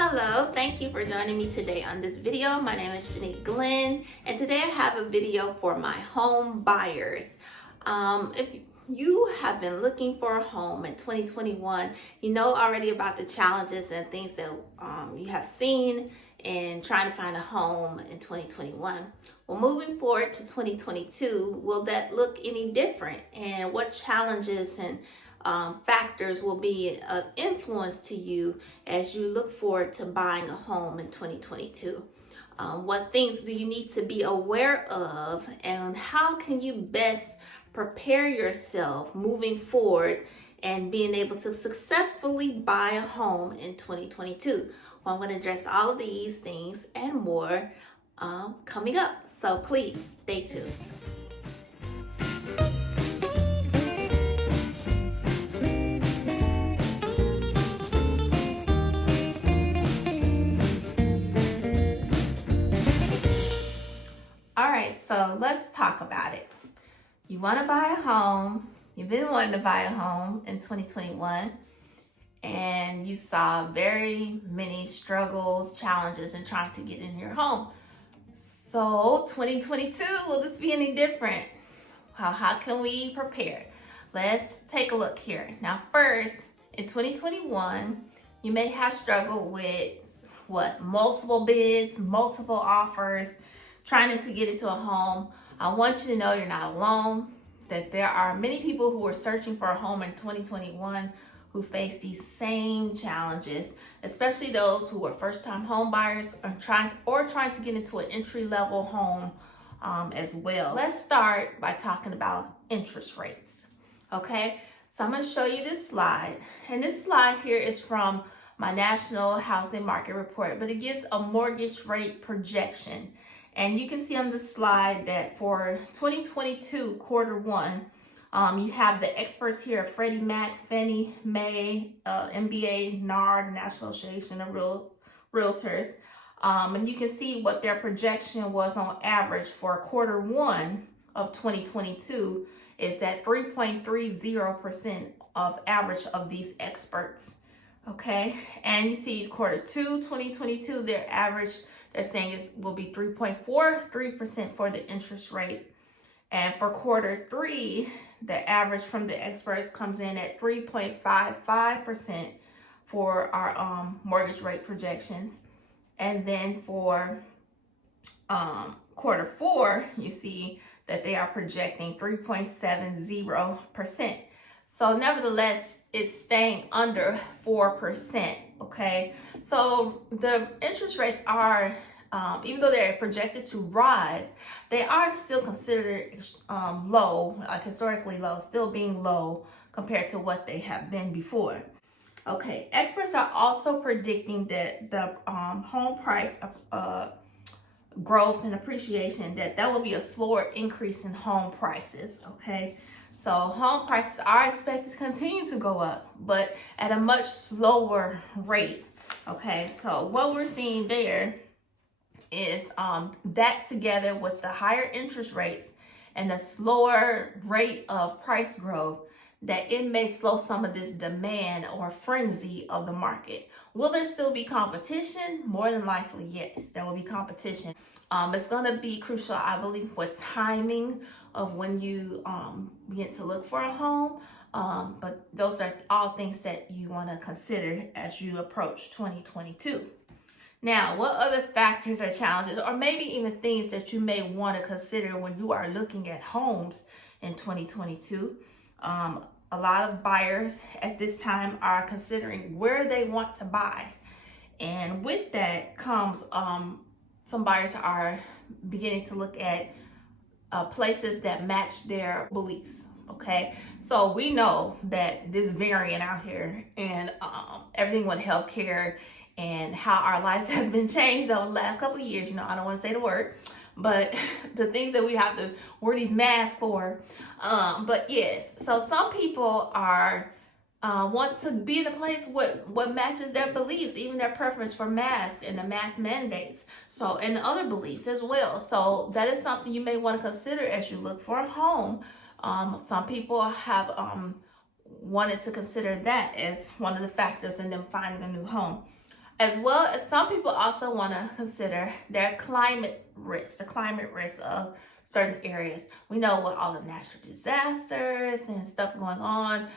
Hello, thank you for joining me today on this video. My name is Genique Glenn, and today I have a video for my home buyers. If you have been looking for a home in 2021, you know already about the challenges and things that you have seen in trying to find a home in 2021. Well, moving forward to 2022, will that look any different? And what challenges and factors will be of influence to you as you look forward to buying a home in 2022? What things do you need to be aware of, and how can you best prepare yourself moving forward and being able to successfully buy a home in 2022? Well, I'm going to address all of these things and more coming up, so please stay tuned. So let's talk about it. You want to buy a home. You've been wanting to buy a home in 2021, and you saw very many struggles, challenges in trying to get in your home. So 2022, will this be any different? How can we prepare? Let's take a look here. Now, first, in 2021, you may have struggled with multiple bids, multiple offers, trying to get into a home. I want you to know you're not alone, that there are many people who are searching for a home in 2021 who face these same challenges, especially those who are first-time home buyers or trying to get into an entry-level home as well. Let's start by talking about interest rates, okay? So I'm gonna show you this slide, and this slide here is from my National Housing Market Report, but it gives a mortgage rate projection. And you can see on the slide that for 2022 quarter one, you have the experts here, Freddie Mac, Fannie Mae, MBA, NAR, National Association of Realtors. And you can see what their projection was on average for quarter one of 2022 is at 3.30% of average of these experts. Okay, and you see quarter two 2022, their average, they're saying it will be 3.43% for the interest rate. And for quarter three, the average from the experts comes in at 3.55% for our mortgage rate projections. And then for quarter four, you see that they are projecting 3.70%. So nevertheless, it's staying under 4%, okay? So the interest rates are, even though they're projected to rise, they are still considered low, like historically low, still being low compared to what they have been before. Okay, experts are also predicting that the home price growth and appreciation, that will be a slower increase in home prices, okay? So home prices are expected to continue to go up, but at a much slower rate. Okay, so what we're seeing there is that together with the higher interest rates and the slower rate of price growth, that it may slow some of this demand or frenzy of the market. Will there still be competition? More than likely, yes, there will be competition. It's going to be crucial, I believe, for timing of when you begin to look for a home. But those are all things that you want to consider as you approach 2022. Now, what other factors or challenges, or maybe even things that you may want to consider when you are looking at homes in 2022? A lot of buyers at this time are considering where they want to buy. And with that comes some buyers are beginning to look at places that match their beliefs. Okay, so we know that this variant out here and everything with healthcare and how our lives has been changed over the last couple of years. You know, I don't want to say the word, but the things that we have to wear these masks for. But yes, so some people are want to be in a place what matches their beliefs, even their preference for masks and the mask mandates. So, and other beliefs as well. So that is something you may want to consider as you look for a home. Some people have wanted to consider that as one of the factors in them finding a new home. as well as some people also want to consider their climate risk, the climate risk of certain areas. We know with all the natural disasters and stuff going on,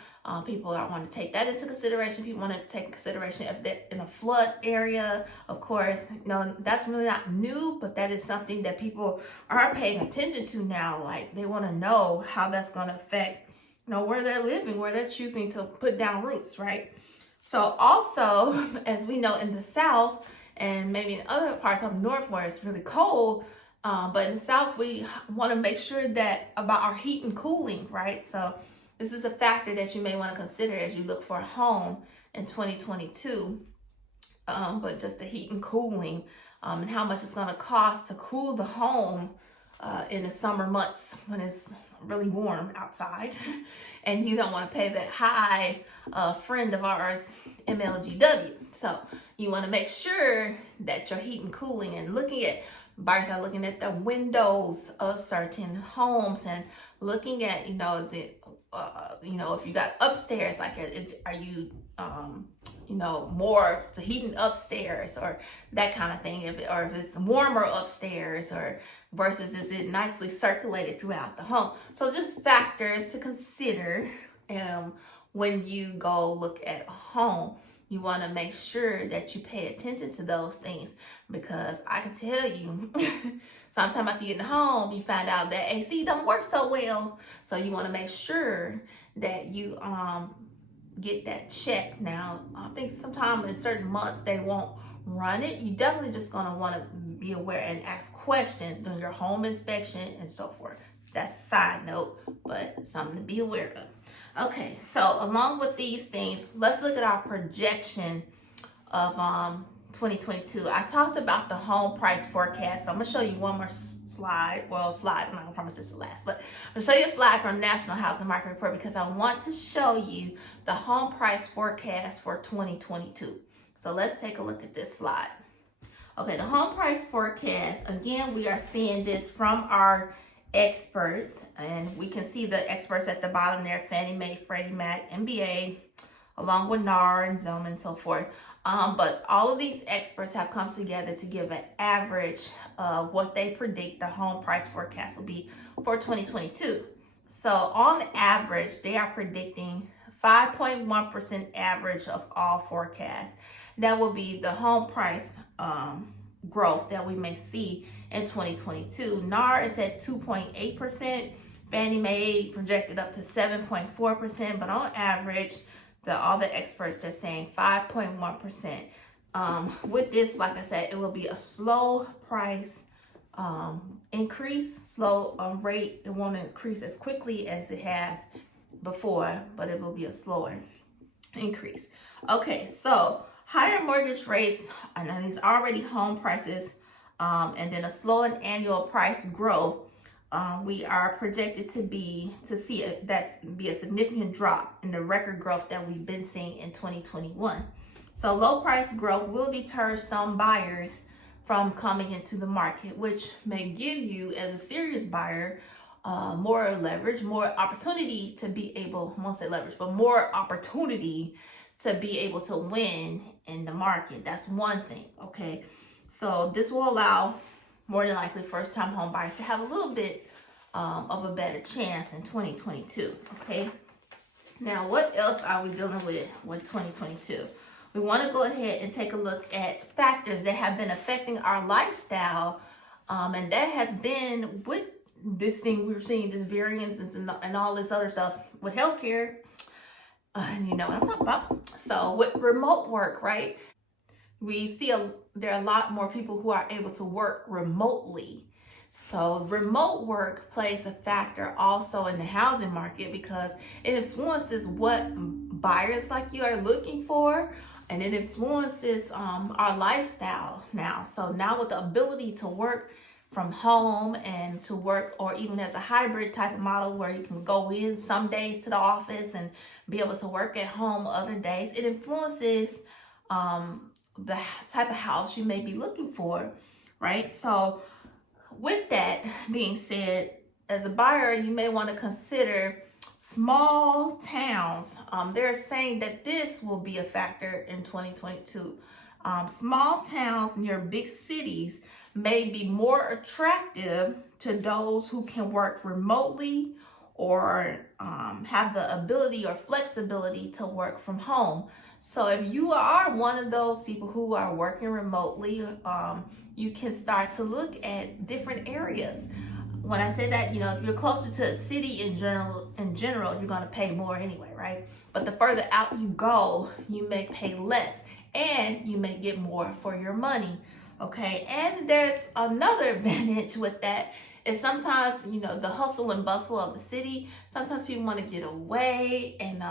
people want to take that into consideration. People want to take into consideration if they're in a flood area. Of course, that's really not new, but that is something that people are paying attention to now. Like, they want to know how that's going to affect, where they're living, where they're choosing to put down roots, right? So also, as we know, in the South and maybe in other parts of North where it's really cold, but in the South, we want to make sure that about our heat and cooling, right? So this is a factor that you may want to consider as you look for a home in 2022. But just the heat and cooling, and how much it's going to cost to cool the home in the summer months when it's really warm outside, and you don't want to pay that high. Friend of ours, MLGW. So you want to make sure that your heat and cooling, and buyers are looking at the windows of certain homes and looking at, if you got upstairs, like, are you, more to heating upstairs or that kind of thing, or if it's warmer upstairs, or versus is it nicely circulated throughout the home. So just factors to consider when you go look at a home. You want to make sure that you pay attention to those things, because I can tell you, sometime after you get in the home, you find out that AC don't work so well. So you want to make sure that you get that checked. Now, I think sometimes in certain months they won't run it. You definitely just going to want to be aware and ask questions during your home inspection and so forth. That's a side note, but something to be aware of. Okay, so along with these things, let's look at our projection of 2022. I talked about the home price forecast. So I'm going to show you one more slide. I'm not going to promise this to last, but I'm going to show you a slide from National Housing Market Report, because I want to show you the home price forecast for 2022. So let's take a look at this slide. Okay, the home price forecast, again, we are seeing this from our experts, and we can see the experts at the bottom there: Fannie Mae, Freddie Mac, MBA, along with NAR and Zelman and so forth. But all of these experts have come together to give an average of what they predict the home price forecast will be for 2022. So on average, they are predicting 5.1% average of all forecasts. That will be the home price growth that we may see in 2022. NAR is at 2.8%. Fannie Mae projected up to 7.4%, but on average, all the experts are saying 5.1%. With this, like I said, it will be a slow price increase, slow rate. It won't increase as quickly as it has before, but it will be a slower increase. Okay, so higher mortgage rates, and these already home prices, and then a slowing annual price growth. We are projected to see a significant drop in the record growth that we've been seeing in 2021. So low price growth will deter some buyers from coming into the market, which may give you, as a serious buyer, more leverage, more opportunity to be able, I won't say leverage, but more opportunity to be able to win in the market. That's one thing, okay? So this will allow, more than likely, first-time home buyers to have a little bit of a better chance in 2022, okay? Now, what else are we dealing with 2022? We want to go ahead and take a look at factors that have been affecting our lifestyle, and that has been with this thing we're seeing, this variance and all this other stuff with healthcare. And you know what I'm talking about. So with remote work, right? We see there are a lot more people who are able to work remotely. So remote work plays a factor also in the housing market, because it influences what buyers like you are looking for, and it influences our lifestyle now. So now with the ability to work from home and to work, or even as a hybrid type of model where you can go in some days to the office and be able to work at home other days, it influences the type of house you may be looking for, right? So with that being said, as a buyer, you may want to consider small towns. They're saying that this will be a factor in 2022. Small towns near big cities may be more attractive to those who can work remotely or have the ability or flexibility to work from home. So if you are one of those people who are working remotely, you can start to look at different areas. When I say that, if you're closer to a city in general, you're going to pay more anyway, right? But the further out you go, you may pay less and you may get more for your money. Okay, and there's another advantage with that is sometimes, the hustle and bustle of the city, sometimes people want to get away and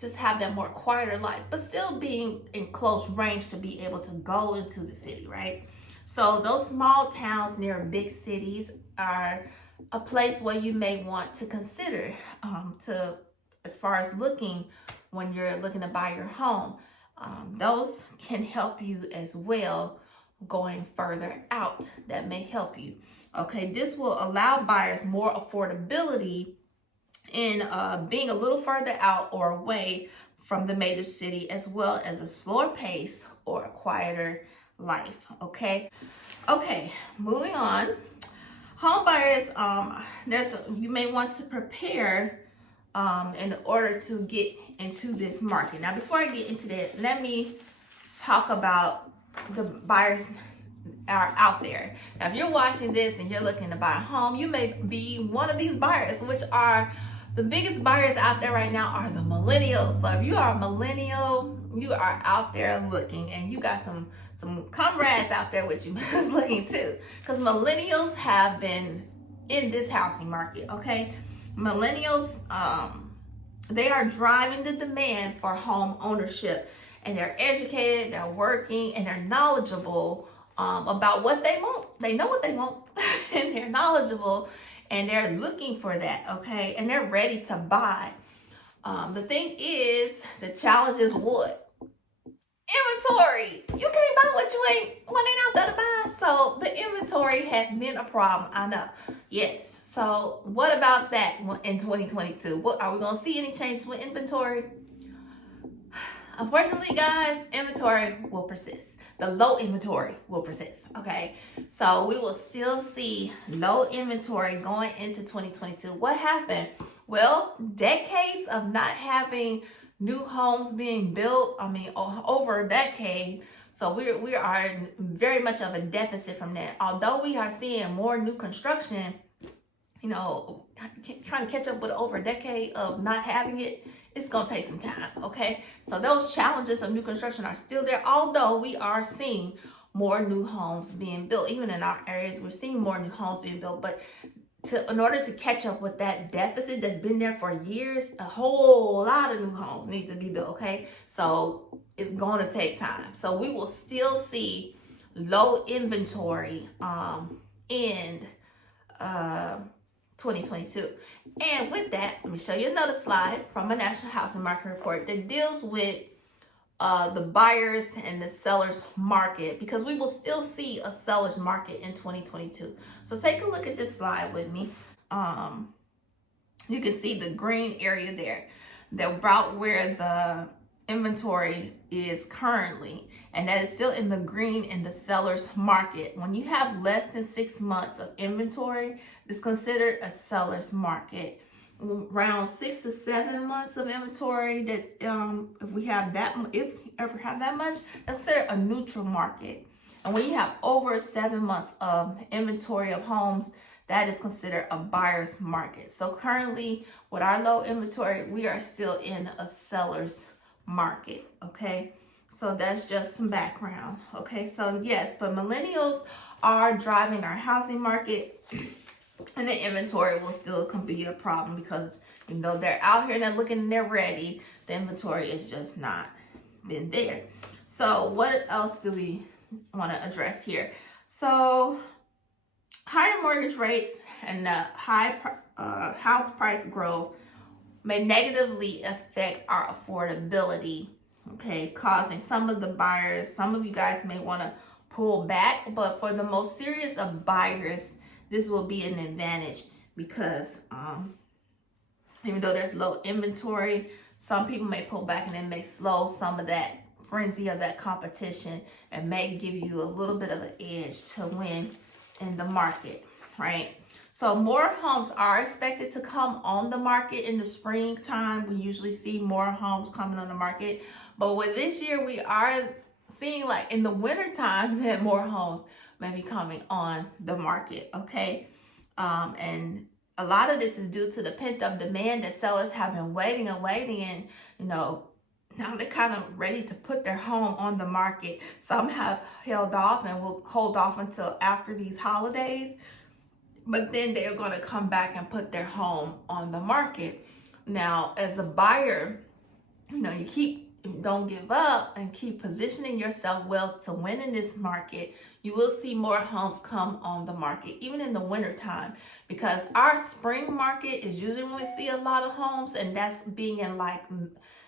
just have that more quieter life, but still being in close range to be able to go into the city, right? So those small towns near big cities are a place where you may want to consider as far as looking when you're looking to buy your home. Those can help you as well going further out. That may help you. Okay, this will allow buyers more affordability in being a little further out or away from the major city, as well as a slower pace or a quieter life. Okay, moving on. Home buyers, you may want to prepare in order to get into this market. Now, before I get into that, let me talk about the buyers are out there. Now, if you're watching this and you're looking to buy a home, you may be one of these buyers, which are the biggest buyers out there right now are the millennials. So if you are a millennial, you are out there looking, and you got some comrades out there with you that's looking too, because millennials have been in this housing market. Okay, millennials, they are driving the demand for home ownership, and they're educated, they're working, and they're knowledgeable about what they want. They know what they want and they're knowledgeable and they're looking for that, okay? And they're ready to buy. The thing is, the challenge is what? Inventory. You can't buy what you ain't out there to buy. So the inventory has been a problem, I know. Yes. So what about that in 2022? What are we going to see any changes with inventory? Unfortunately, guys, inventory will persist. The low inventory will persist, okay? So we will still see low inventory going into 2022. What happened? Well, decades of not having new homes being built, over a decade. So we are very much of a deficit from that. Although we are seeing more new construction, trying to catch up with over a decade of not having it, it's going to take some time, okay? So those challenges of new construction are still there, although we are seeing more new homes being built. Even in our areas, we're seeing more new homes being built. But in order to catch up with that deficit that's been there for years, a whole lot of new homes need to be built, okay? So it's going to take time. So we will still see low inventory in 2022. And with that, let me show you another slide from a National Housing Market Report that deals with the buyers and the sellers market, because we will still see a seller's market in 2022. So take a look at this slide with me. You can see the green area there, about where the inventory is currently, and that is still in the green in the seller's market. When you have less than 6 months of inventory, it's considered a seller's market. Around 6 to 7 months of inventory, that if you ever have that much, that's considered a neutral market. And when you have over 7 months of inventory of homes, that is considered a buyer's market. So currently, with our low inventory, we are still in a seller's market, okay? So that's just some background, okay? So yes, but millennials are driving our housing market, and the inventory will still be a problem, because even though they're out here and they're looking and they're ready, the inventory is just not been there. So what else do we want to address here? So higher mortgage rates and the high house price growth may negatively affect our affordability, okay, causing some of the buyers, some of you guys may want to pull back, but for the most serious of buyers, this will be an advantage, because even though there's low inventory, some people may pull back, and it may slow some of that frenzy of that competition and may give you a little bit of an edge to win in the market, right? So more homes are expected to come on the market in the springtime. We usually see more homes coming on the market. But with this year, we are seeing like in the wintertime that more homes may be coming on the market, okay? And a lot of this is due to the pent-up demand that sellers have been waiting and, you know, now they're kind of ready to put their home on the market. Some have held off and will hold off until after these holidays, but then they're going to come back and put their home on the market. Now, as a buyer, you know, don't give up and keep positioning yourself well to win in this market. You will see more homes come on the market, even in the wintertime, because our spring market is usually when we see a lot of homes, and that's being in like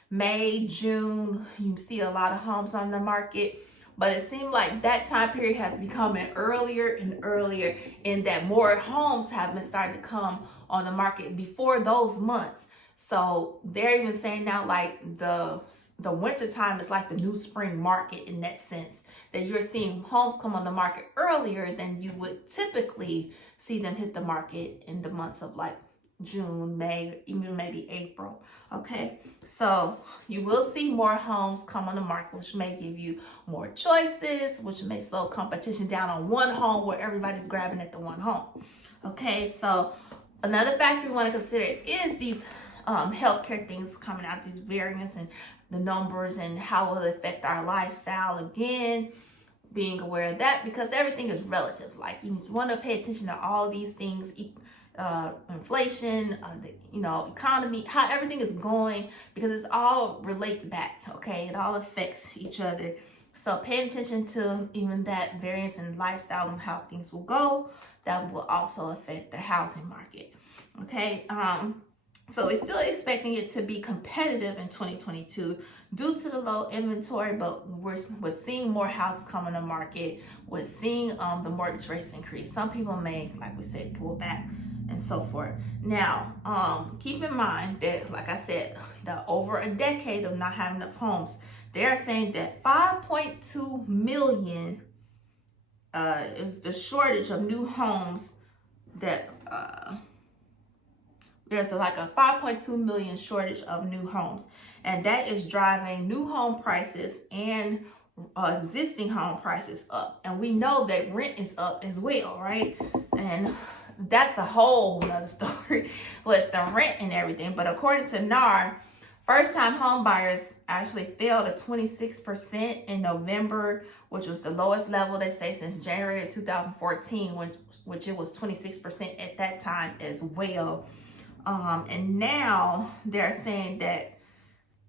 May, June. You see a lot of homes on the market. But it seemed like that time period has become earlier and earlier, in that more homes have been starting to come on the market before those months. So they're even saying now like the winter time is like the new spring market in that sense, that you're seeing homes come on the market earlier than you would typically see them hit the market in the months of like June, May, even maybe April. Okay, so you will see more homes come on the market, which may give you more choices, which may slow competition down on one home where everybody's grabbing at the one home. Okay, so another factor we want to consider is these healthcare things coming out, these variants and the numbers, and how will it affect our lifestyle. Again, being aware of that, because everything is relative. Like, you want to pay attention to all these things, inflation, the economy, how everything is going, because it's all relates back. Okay, it all affects each other. So paying attention to even that variance in lifestyle and how things will go, that will also affect the housing market. Okay, so we're still expecting it to be competitive in 2022 due to the low inventory, but we're seeing more houses come on the market, we're seeing the mortgage rates increase. Some people may, like we said, pull back and so forth. Now, keep in mind that, like I said, the over a decade of not having enough homes, they're saying that 5.2 million is the shortage of new homes, that there's like a 5.2 million shortage of new homes, and that is driving new home prices and existing home prices up. And we know that rent is up as well, right? And that's a whole nother story with the rent and everything. But according to NAR, first-time home buyers actually fell to 26% in November, which was the lowest level, they say, since January of 2014, which it was 26% at that time as well. And now they're saying that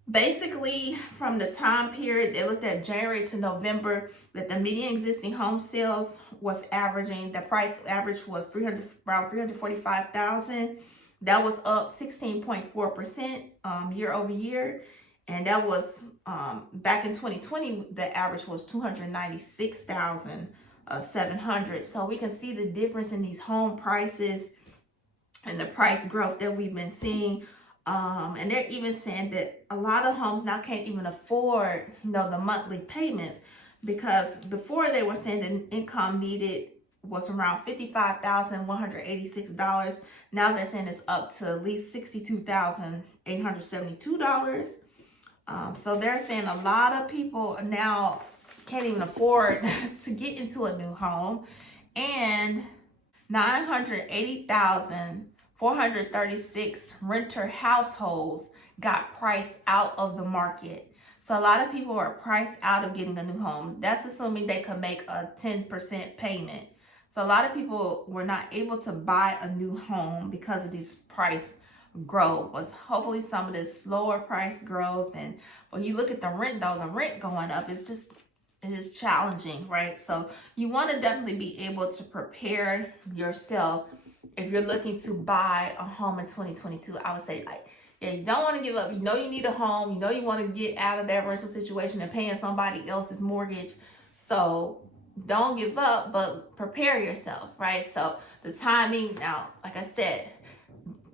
basically from the time period, they looked at January to November, that the median existing home sales was averaging, the price average was around $345,000. That was up 16.4% year over year. And that was back in 2020, the average was $296,700. So we can see the difference in these home prices and the price growth that we've been seeing. And they're even saying that a lot of homes now can't even afford, the monthly payments, because before they were saying the income needed was around $55,186. Now they're saying it's up to at least $62,872. So they're saying a lot of people now can't even afford to get into a new home, and 980,436 renter households got priced out of the market. So a lot of people are priced out of getting a new home. That's assuming they could make a 10% payment. So a lot of people were not able to buy a new home because of this price growth. Was hopefully some of this slower price growth. And when you look at the rent, though, the rent going up, it is challenging, right? So you want to definitely be able to prepare yourself if you're looking to buy a home in 2022. I would say, you don't want to give up. You need a home. You want to get out of that rental situation and paying somebody else's mortgage. So don't give up, but prepare yourself, right? So the timing, now, like I said,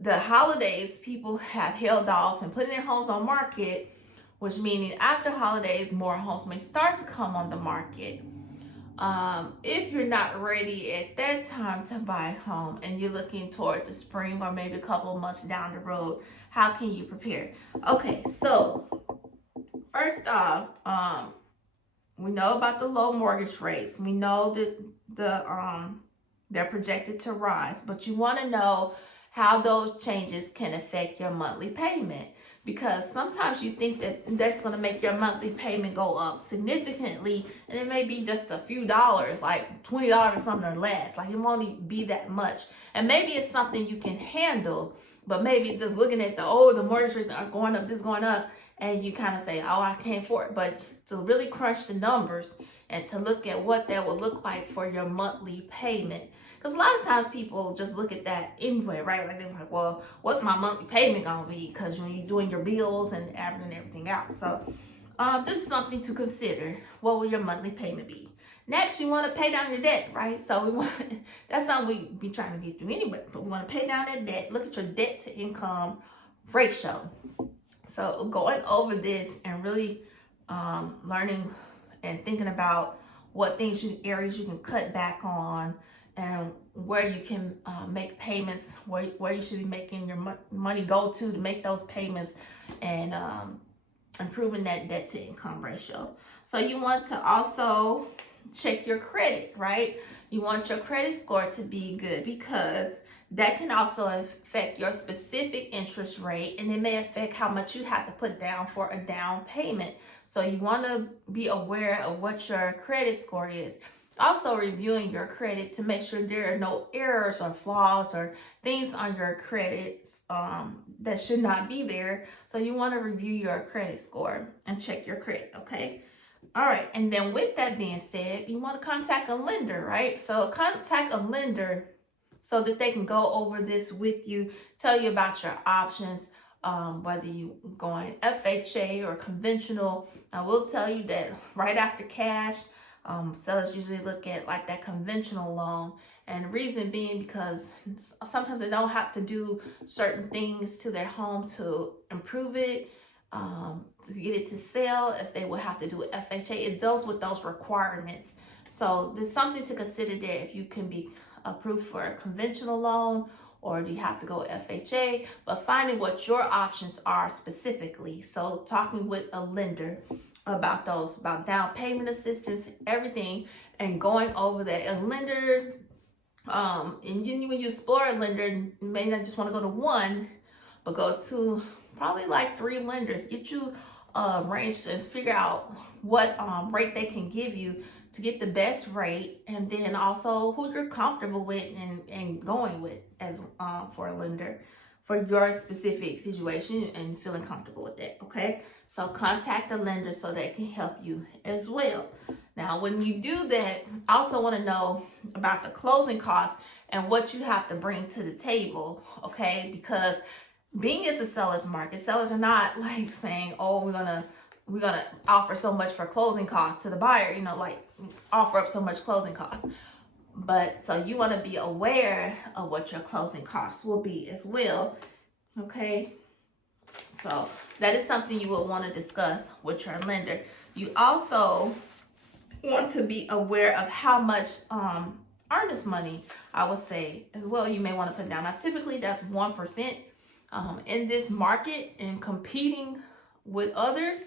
the holidays, people have held off and putting their homes on market which meaning after holidays, more homes may start to come on the market. If you're not ready at that time to buy a home and you're looking toward the spring or maybe a couple of months down the road, how can you prepare? Okay, so first off, we know about the low mortgage rates. We know that they're projected to rise, but you want to know how those changes can affect your monthly payment, because sometimes you think that that's going to make your monthly payment go up significantly, and it may be just a few dollars, like $20 or something or less. Like it won't even be that much, and maybe it's something you can handle. But maybe just looking at the mortgage rates are going up, just going up, and you kind of say, oh, I can't afford it. But to really crunch the numbers and to look at what that would look like for your monthly payment. Because a lot of times people just look at that anyway, right? Like they're like, well, what's my monthly payment gonna be? Because when you're doing your bills and averaging everything out. So just something to consider. What will your monthly payment be? Next, you want to pay down your debt, right? So that's something we be trying to get through anyway. But we want to pay down that debt. Look at your debt to income ratio. So going over this and really learning and thinking about what areas you can cut back on, and where you can make payments, where you should be making your money go to make those payments, and improving that debt to income ratio. So you want to also check your credit, right? You want your credit score to be good, because that can also affect your specific interest rate, and it may affect how much you have to put down for a down payment. So you want to be aware of what your credit score is. Also reviewing your credit to make sure there are no errors or flaws or things on your credit that should not be there. So you want to review your credit score and check your credit, okay? All right, and then with that being said, you want to contact a lender, right? So contact a lender so that they can go over this with you, tell you about your options, whether you going FHA or conventional. I will tell you that right after cash, sellers usually look at like that conventional loan, and the reason being because sometimes they don't have to do certain things to their home to improve it, to get it to sell, as they would have to do with FHA. It deals with those requirements. So there's something to consider there if you can be approved for a conventional loan, or do you have to go FHA, but finding what your options are specifically. So talking with a lender about those, about down payment assistance, everything, and going over that. A lender, and when you explore a lender, you may not just want to go to one, but go to probably like 3 lenders. Get you a range and figure out what rate they can give you to get the best rate, and then also who you're comfortable with and going with as for a lender for your specific situation and feeling comfortable with that, okay? So contact the lender so they can help you as well. Now, when you do that, I also want to know about the closing costs and what you have to bring to the table, okay? Because being as a seller's market, sellers are not like saying, oh, we're gonna offer so much for closing costs to the buyer, like offer up so much closing costs. But so you want to be aware of what your closing costs will be as well, okay? So that is something you will want to discuss with your lender. You also want to be aware of how much earnest money, I would say, as well, you may want to put down. Now, typically that's 1%. In this market and competing with others,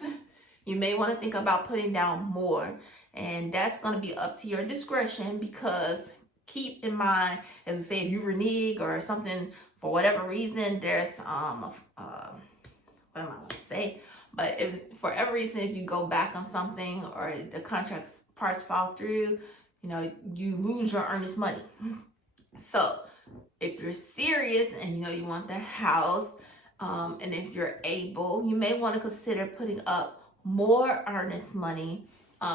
you may want to think about putting down more. And that's going to be up to your discretion, because keep in mind, as I say, if you renege or something for whatever reason, there's what am I going to say? But if for whatever reason, if you go back on something or the contract parts fall through, you lose your earnest money. So if you're serious and you want the house, and if you're able, you may want to consider putting up more earnest money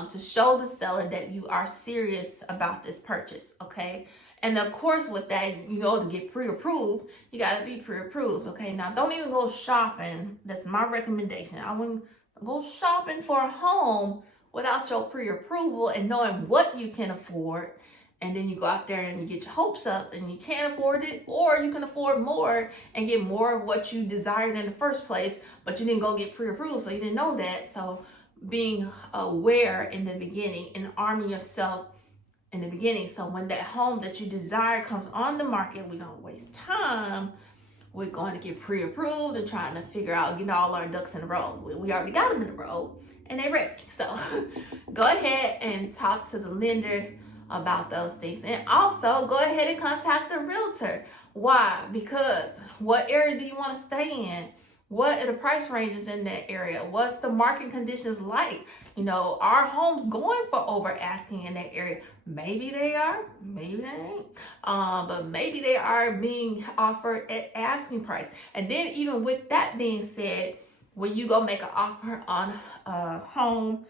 to show the seller that you are serious about this purchase, okay? And of course, with that, to get pre-approved, you got to be pre-approved, okay? Now, don't even go shopping. That's my recommendation. I wouldn't go shopping for a home without your pre-approval and knowing what you can afford and then you go out there and you get your hopes up and you can't afford it, or you can afford more and get more of what you desired in the first place, but you didn't go get pre-approved, so you didn't know that. So being aware in the beginning and arming yourself in the beginning, so when that home that you desire comes on the market, we don't waste time. We're going to get pre-approved and trying to figure out, getting all our ducks in a row. We already got them in a row and they're ready. So go ahead and talk to the lender about those things. And also go ahead and contact the realtor. Why? Because what area do you want to stay in? What are the price ranges in that area? What's the market conditions like? You know, are homes going for over asking in that area? Maybe they are, maybe they ain't. But maybe they are being offered at asking price. And then even with that being said, when you go make an offer on a home,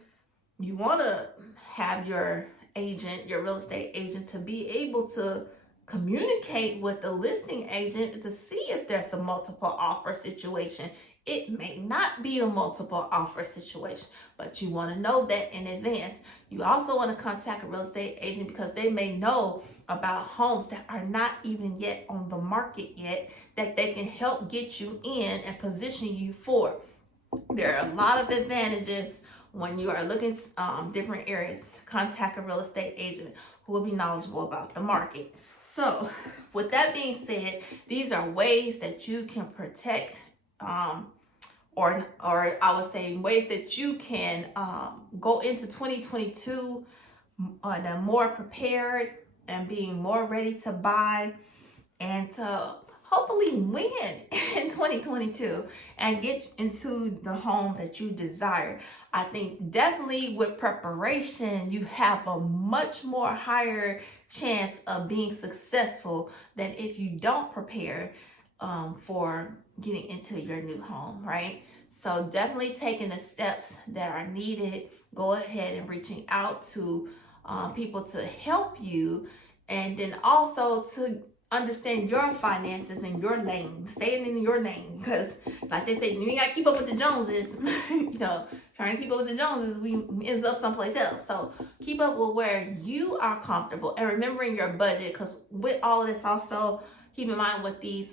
you want to have your agent, your real estate agent, to be able to communicate with the listing agent to see if there's a multiple offer situation. It may not be a multiple offer situation, but you want to know that in advance. You also want to contact a real estate agent because they may know about homes that are not even yet on the market yet, that they can help get you in and position you for. There are a lot of advantages when you are looking different areas. Contact a real estate agent who will be knowledgeable about the market. So with that being said, these are ways that you can protect, or I would say ways that you can go into 2022 more prepared and being more ready to buy and to hopefully win in 2022 and get into the home that you desire. I think definitely with preparation, you have a much more higher chance of being successful than if you don't prepare for getting into your new home, right? So definitely taking the steps that are needed. Go ahead and reaching out to people to help you, and then also to understand your finances and your lane, staying in your lane, because like they say, you ain't got to keep up with the Joneses. You know, trying to keep up with the Joneses, we ends up someplace else. So keep up with where you are comfortable and remembering your budget, because with all of this, also keep in mind with these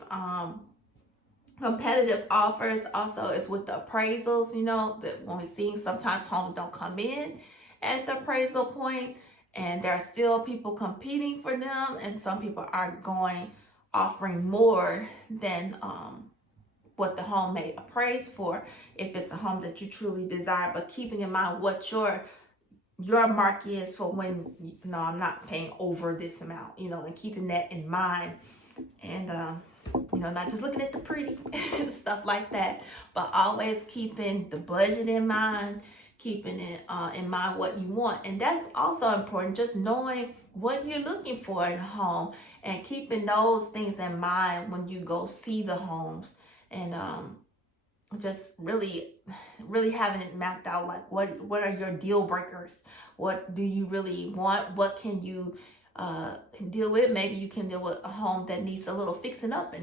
competitive offers, also is with the appraisals. You know, that when we're seeing sometimes homes don't come in at the appraisal point, and there are still people competing for them, and some people are offering more than what the home may appraise for if it's a home that you truly desire. But keeping in mind what your mark is for when, you know, I'm not paying over this amount, you know, and keeping that in mind. And you know, not just looking at the pretty stuff like that, but always keeping the budget in mind, keeping it in mind what you want. And that's also important, just knowing what you're looking for in a home and keeping those things in mind when you go see the homes, and just really having it mapped out, like what are your deal breakers, what do you really want, what can you deal with. Maybe you can deal with a home that needs a little fixing up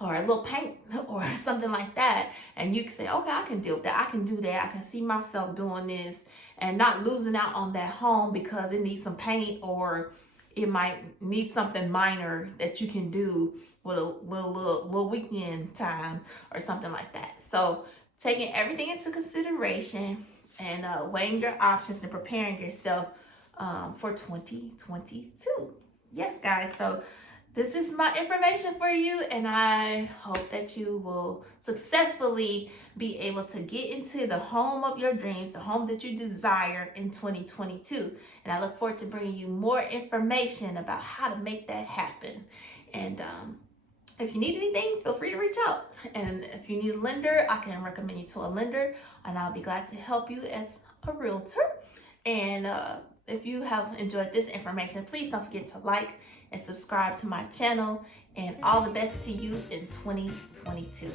or a little paint or something like that, and you can say, okay, I can deal with that, I can do that, I can see myself doing this, and not losing out on that home because it needs some paint, or it might need something minor that you can do with a little weekend time or something like that. So taking everything into consideration and weighing your options and preparing yourself for 2022. Yes, guys. So this is my information for you, and I hope that you will successfully be able to get into the home of your dreams, the home that you desire in 2022. And I look forward to bringing you more information about how to make that happen. And if you need anything, feel free to reach out. And if you need a lender, I can recommend you to a lender, and I'll be glad to help you as a realtor. And if you have enjoyed this information, please don't forget to like and subscribe to my channel. And all the best to you in 2022.